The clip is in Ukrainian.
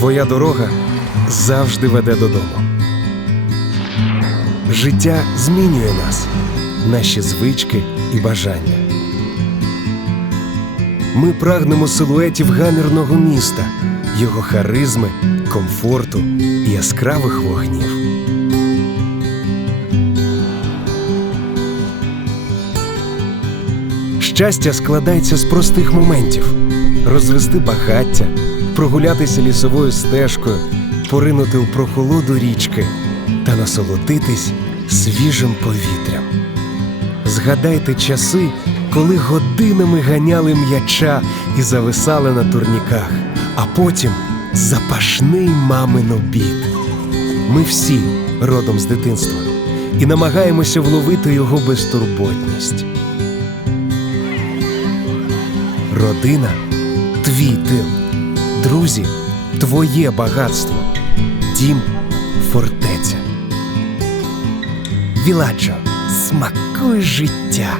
Твоя дорога завжди веде додому. Життя змінює нас, наші звички і бажання. Ми прагнемо силуетів гамірного міста, його харизми, комфорту і яскравих вогнів. Щастя складається з простих моментів: розвести багаття, прогулятися лісовою стежкою, поринути у прохолоду річки та насолодитись свіжим повітрям. Згадайте часи, коли годинами ганяли м'яча і зависали на турніках, а потім запашний мамин обід. Ми всі родом з дитинства і намагаємося вловити його безтурботність. Родина друзі твоє багатство, дім фортеця. Віладжо, смакуй життя.